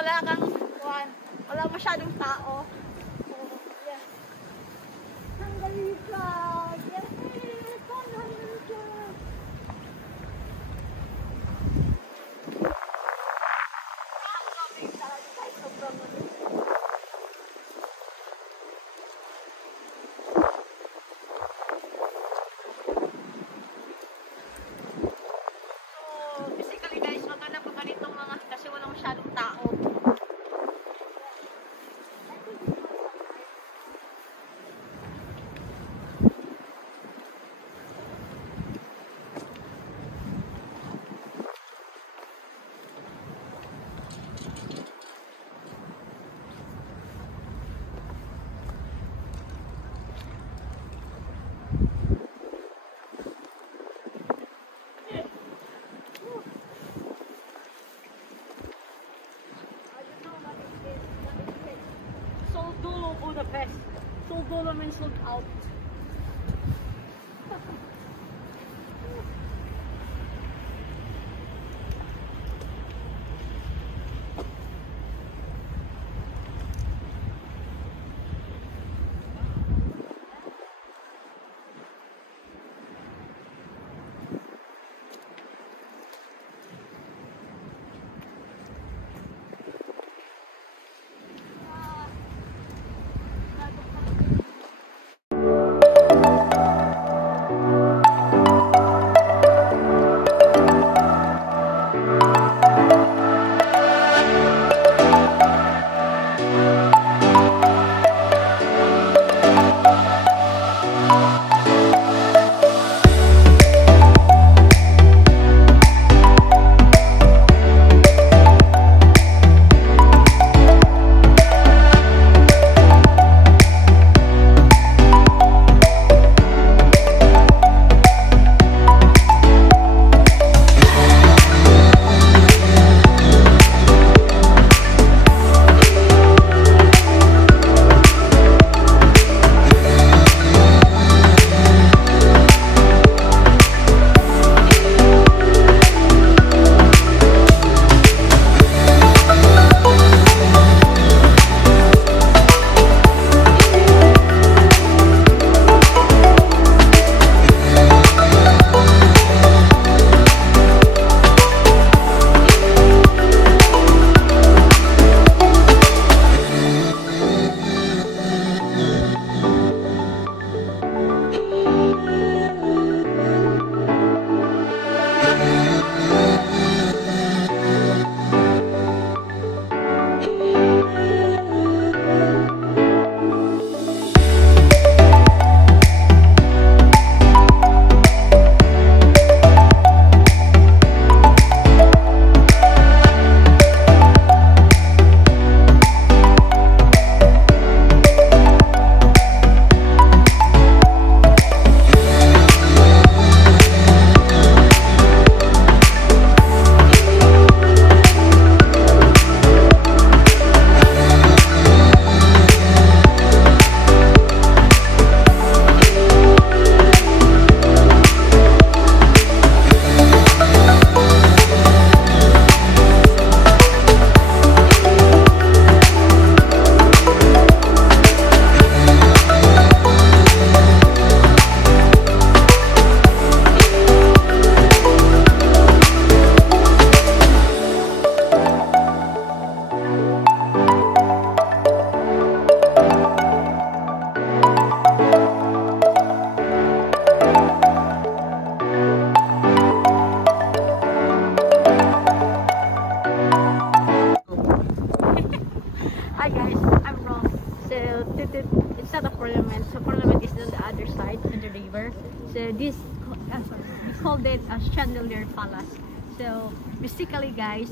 wala kang kuwan, wala masyadong tao. So, yes. Hanggalika! Yes! Hanggalika! Budapest. Sold dollar means sold out. It's not a parliament, so parliament is on the other side, on the river. So this, we called it a chandelier palace. So basically guys,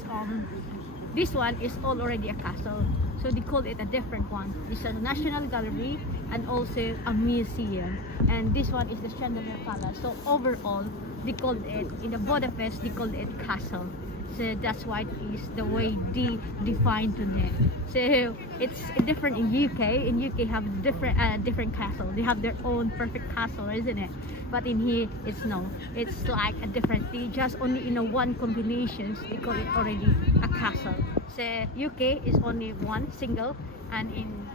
this one is already a castle, so they called it a different one. It's a national gallery and also a museum, and this one is the chandelier palace. So overall they called it in the Budapest. They called it castle. So that's why it is the way they define to it. So it's different in UK. In UK have different castle. They have their own perfect castle, isn't it? But in here, it's no. It's like a different. They just only in a one combinations. They call it already a castle. So UK is only one single, and in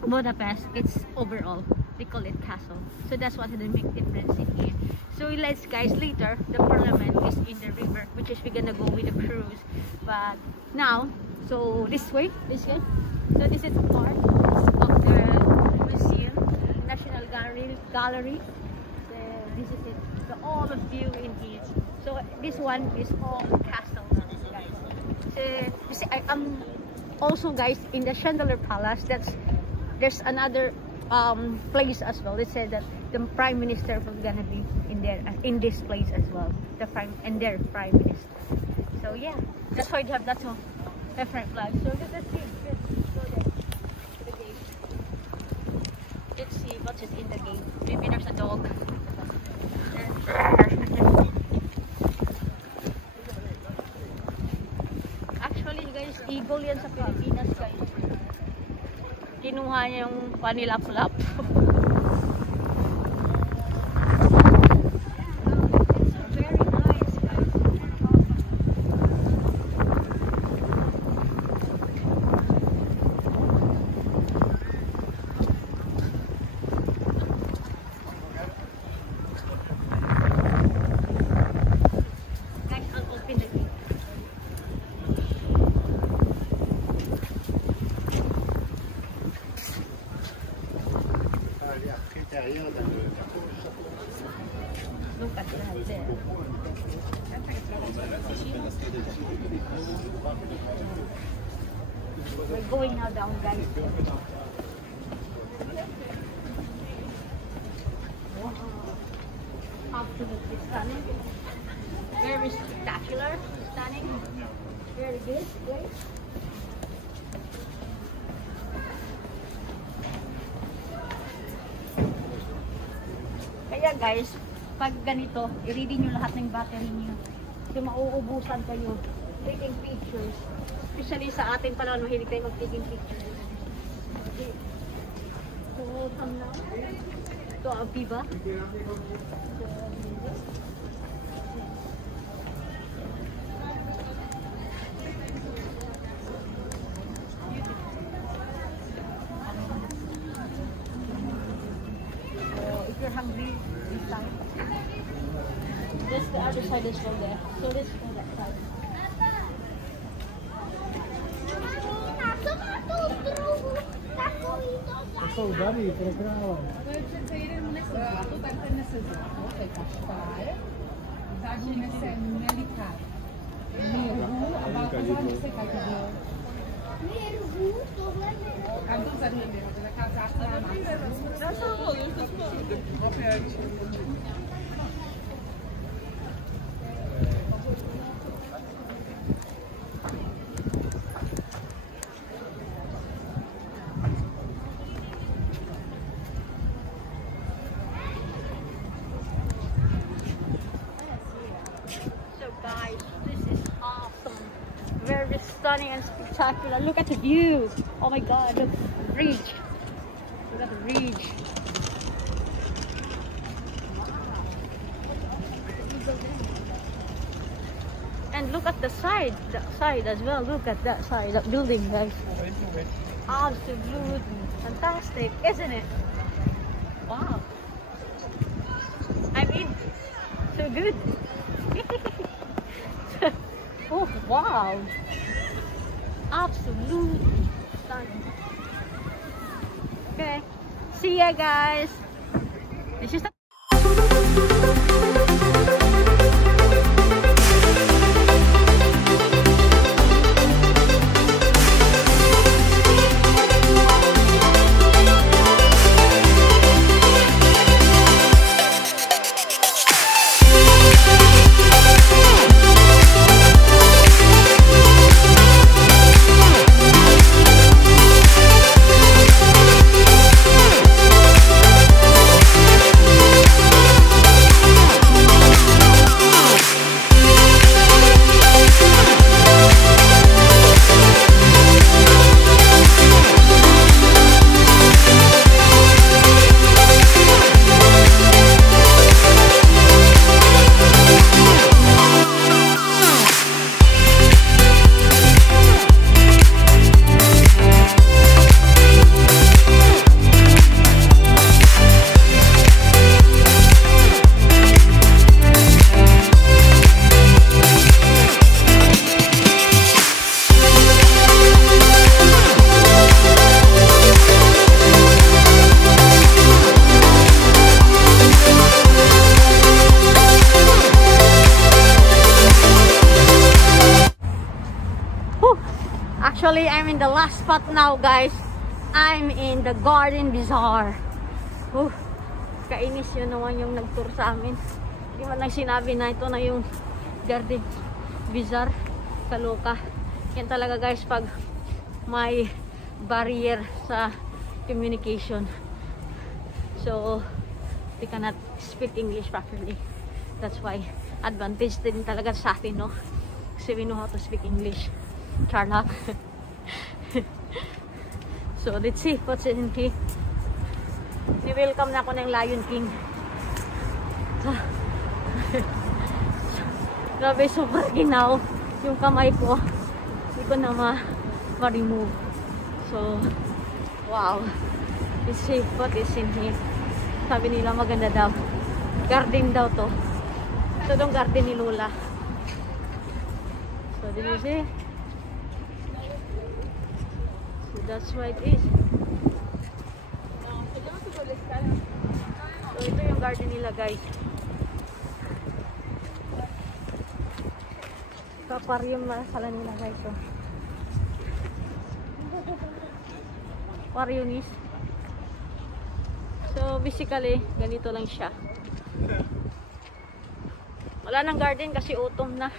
Budapest, it's overall. They call it castle. So that's what they make difference in here. So let's guys, later the parliament is in the river, which is we're gonna go with the cruise. But now, so this way. So this is part of the museum, National Gallery. So this is it. So all the view in here. So this one is all castle, guys. So you see, I'm also guys in the Chandelier Palace. There's another place as well. They said that the prime minister was gonna be in there, in this place as well. Their prime minister. So yeah, that's why they have lots of different flags. So let's see. Let's go there to the gate. Let's see what's in the gate. Maybe there's a dog. Actually guys, eagle yan sa Pilipinas guys. Kinuha niya yung panilap-lap. Look at that there. We're going now down, guys. Wow. Absolutely stunning. Very spectacular. Stunning. Very good. Great. Kaya guys, pag ganito, i-ready nyo lahat ng battery nyo. Kasi mauubusan kayo taking pictures. Especially sa atin pa naman, mahilig tayo mag-taking pictures. Okay. So, come now. Ito ang Viva. If you're hungry, this side. This the other side is from there. So this is from that side. Saudade, програла. Very stunning and spectacular. Look at the view. Oh my god, look, ridge. Look at the ridge. And look at the side as well. Look at that side, that building, guys. Absolutely fantastic, isn't it? Wow. I mean, so good. Oh wow, absolutely stunning. Okay, see ya guys. This is Actually, I'm in the last spot now, guys. I'm in the Garden Bazaar. Kainis yun naman yung nag-tour sa amin. Hindi man lang sinabi na ito na yung Garden Bazaar. Kaloka. Yan talaga, guys, pag may barrier sa communication. So, they cannot speak English properly. That's why, advantage din talaga sa atin, no? Kasi we know how to speak English. Charlotte. So, let's see what's in here. Ni-welcome na ako ng Lion King. Grabe, super ginaw yung kamay ko. Hindi ko na ma-remove. So, wow. Let's see what is in here. Sabi nila maganda daw. Garden daw to. Ito yung garden ni Lola. So, did you see? So, that's why it is. So, ito yung garden nila, guys. Aquarium na sala nila, guys. So, aquarium is. So, basically, ganito lang siya. Wala nang garden kasi autumn na.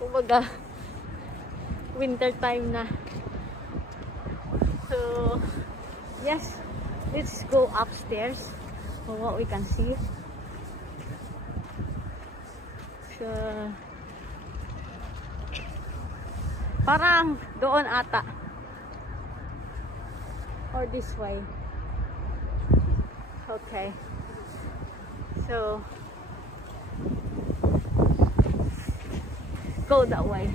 Kumbaga, winter time na. So, yes, let's go upstairs for what we can see. So, parang doon ata. Or this way. Okay. So, go that way.